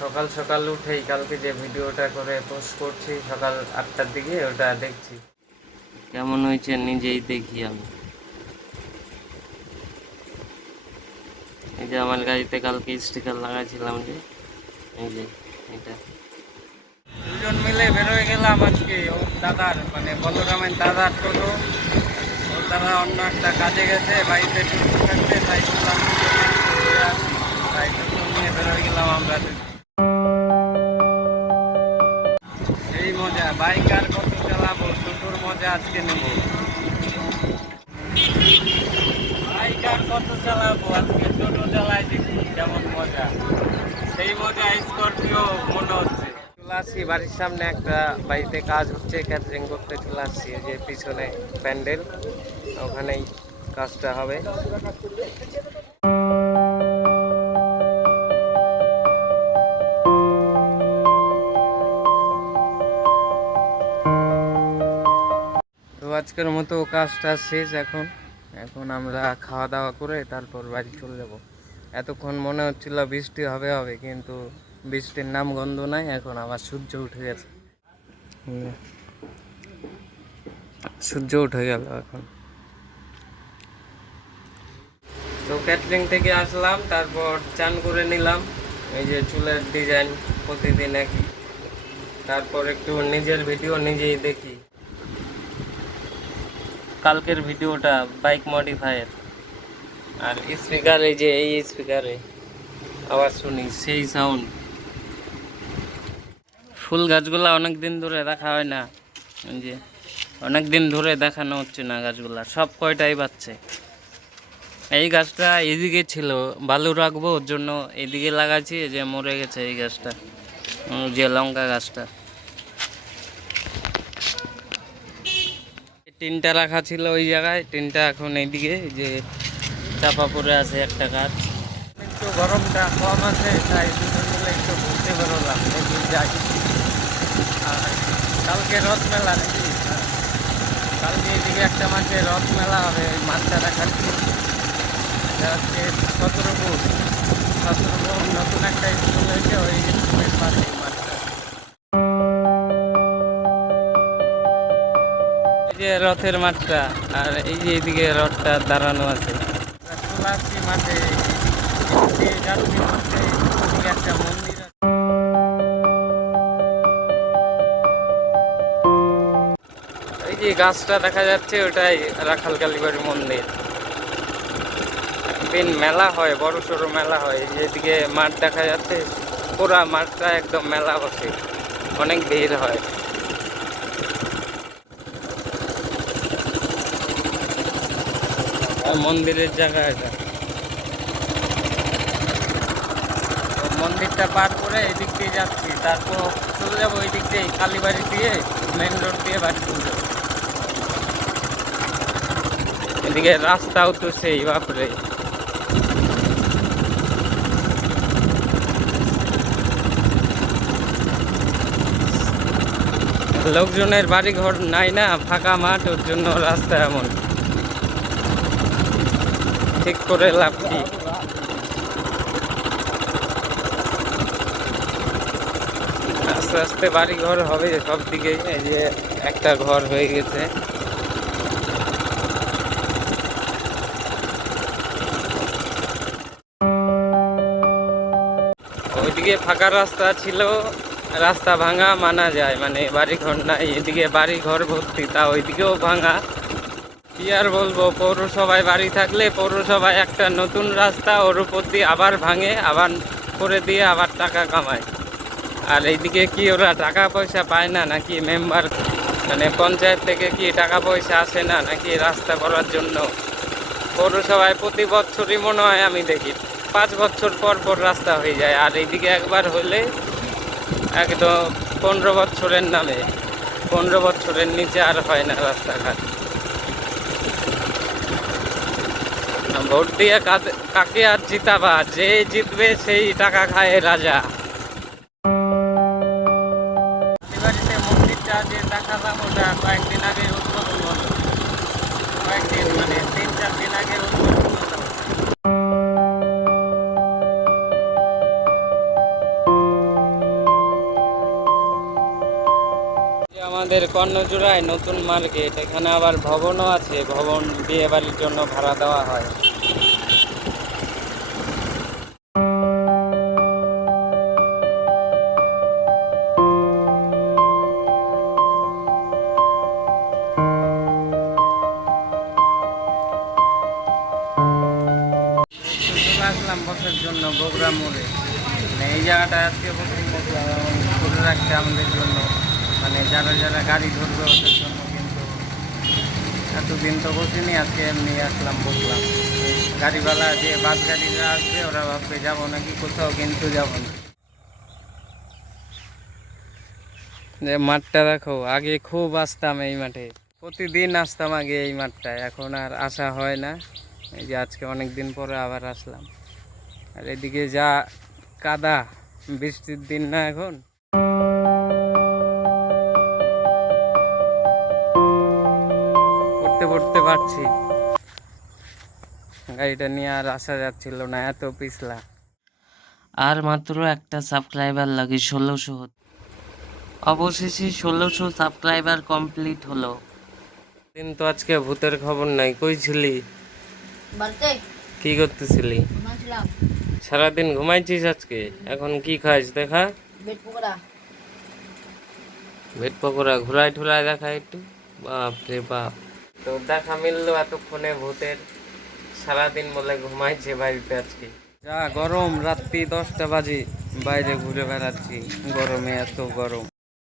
সকাল সকাল উঠেই কালকে যে ভিডিওটা করে পোস্ট করছি সকাল আটটার দিকে ওটা দেখছি। কেমন হয়েছে নিজেই দেখি আমি। এই যে আমার গাড়িতে কালকে স্টিকার লাগাইছিলাম যে এই যে এটা। দুজন মিলে বেরোয় গেলাম আজকে ওর দাদার মানে বলরামের দাদার টোটো। ওর দাদা অন্য একটা কাজে গেছে বাড়িতে টোটো থাকতে তাই আসি। তাই টোটো নিয়ে বেরোয় গেলাম আমরা আজকে নেব বাইক আর কত চালাবো? আজকে টোটো চালাই দেখি কেমন মজা। সেই মজা স্করপিও মনে হচ্ছে। চলে আসছি বাড়ির সামনে একটা বাড়িতে কাজ হচ্ছে ক্যাটারিং করতে চলে আসছি। যে পিছনে প্যান্ডেল, ওখানেই কাজটা হবে। আজকের মতো কাজটা শেষ এখন। এখন আমরা খাওয়া দাওয়া করে তারপর বাড়ি চলে যাব। এতক্ষণ মনে হচ্ছিল বৃষ্টি হবে হবে, কিন্তু বৃষ্টির নাম গন্ধ নাই, এখন আবার সূর্য উঠে গেছে। সূর্য উঠে গেল এখন। তো ক্যাটারিং থেকে আসলাম, তারপর চান করে নিলাম। এই যে চুলের ডিজাইন প্রতিদিন একই। তারপর একটু নিজের ভিডিও নিজেই দেখি। কালকের ভিডিওটা বাইক মডিফায়ার আর স্পিকার যে, এই স্পিকারে আওয়াজ শুনি, সেই সাউন্ড ফুল গাছগুলা অনেক দিন ধরে দেখা হয় না। যে অনেক দিন ধরে দেখানো হচ্ছে না গাছগুলা, সব কয়টাই পাচ্ছে এই গাছটা এদিকে ছিল, বালু রাখব ওর জন্য এদিকে লাগাচ্ছি যে মরে গেছে এই গাছটা যে লঙ্কা গাছটা। টিনটা রাখা ছিল ওই জায়গায় টিনটা এখন এইদিকে, এই যে চাপা পড়ে আছে একটা গাছ। একটু গরমটা কম আছে, তাই একটু ঘুরতে বেরোলাম, একটু যাই। আর কালকে রথ মেলা নাকি। কালকে এদিকে একটা মাঠে রথ মেলা হবে ওই দেখাচ্ছি এটা হচ্ছে সতেরোপুর সতেরোপুর নতুন একটা স্কুল হয়েছে, ওই স্কুলের পাশে যে রথের মাঠটা আর এই যে এদিকে রথটা দাঁড়ানো আছে। মাঠে মাঠে একটা মন্দির এই যে গাছটা দেখা যাচ্ছে ওটাই রাখাল কালীবাড়ি মন্দির। একদিন মেলা হয় বড় সড়ো মেলা হয়। এই যে এদিকে মাঠ দেখা যাচ্ছে পুরা মাঠটা একদম মেলা বসে। অনেক ভিড় হয়। মন্দিরের জায়গা এটা। মন্দিরটা পার করে এদিক দিয়ে যাচ্ছি। তারপর চলে যাব ওই দিক দিয়ে, কালীবাড়ি দিয়ে মেন রোড দিয়ে বাড়ি চলে যাব এদিকে রাস্তাও তো সেই, বাপরে। লোকজনের বাড়ি ঘর নাই না, ফাঁকা মাঠ, ওর জন্য রাস্তা এমন। ঠিক করে লাভ কি? আস্তে আস্তে বাড়ি ঘর হবে সব দিকে, এই যে একটা ঘর হয়ে গেছে। ওইদিকে ফাঁকা রাস্তা ছিল, রাস্তা ভাঙা মানা যায় মানে বাড়ি ঘর নাই, এদিকে বাড়ি ঘর ভর্তি, তা ওইদিকেও ভাঙা। কি আর বলব? পৌরসভায় বাড়ি থাকলে পৌরসভায় একটা নতুন রাস্তা, ওর উপর দিয়ে আবার ভাঙে, আবার করে দিয়ে আবার টাকা কামায়। আর এইদিকে কি ওরা টাকা পয়সা পায় না নাকি মেম্বার মানে পঞ্চায়েত থেকে কি টাকা পয়সা আসে না নাকি রাস্তা করার জন্য? পৌরসভায় প্রতি বছরই মনে হয় আমি দেখি, পাঁচ বছর পর পর রাস্তা হয়ে যায়। আর এইদিকে একবার হলে একদম পনেরো বছরের নামে, পনেরো বছরের নিচে আর হয় না রাস্তাঘাট। ভোট দিয়ে কাকে আর জিতাবা? যে জিতবে সেই টাকা খায় রাজা। বাড়িতে মন্দিরটা ওটা মানে আমাদের কর্ণজোড়ায় নতুন মার্কেট এখানে আবার ভবনও আছে। ভবন বিয়ে বাড়ির জন্য ভাড়া দেওয়া হয়। জন্য বগুড়া মোড়ে। মানে এই জায়গাটা আজকে করে রাখছে আমাদের জন্য। মানে যারা যারা গাড়ি ধরবে ওদের জন্য কিন্তু এতদিন তো বসিনি, আজকে এমনি আসলাম বসলাম গাড়িওয়ালা যে বাস গাড়িরা আসবে, ওরা ভাববে, যাব নাকি কোথাও? কিন্তু যাব না। যে মাঠটা দেখো, আগে খুব আসতাম এই মাঠে। প্রতিদিন আসতাম আগে এই মাঠটায়, এখন আর আসা হয় না। এই যে আজকে অনেক দিন পরে আবার আসলাম। আর এদিকে যা কাদা বৃষ্টির দিন না এখন। পড়তে পড়তে পারছি। গাড়িটা নিয়ে আর আসা যাচ্ছিল না এত পিছলা। আর মাত্র একটা সাবস্ক্রাইবার লাগে ষোলোশো অবশেষে ষোলোশো সাবস্ক্রাইবার কমপ্লিট হলো। কিন্তু আজকে ভূতের খবর নাই কই ছিলি? কি করতেছিলি? সারাদিন ঘুমাইছিস আজকে? এখন কি খাস দেখা? ভেট পকোড়া। ঘুরাই ঠুরাই দেখা একটু? বাপ রে বাপ। তো দেখা মিললো এতক্ষণে ভূতের। সারাদিন বলে ঘুমাইছে বাড়িতে আজকে। যা গরম রাত্রি দশটা বাজে। বাইরে ঘুরে বেড়াচ্ছি। গরমে এত গরম।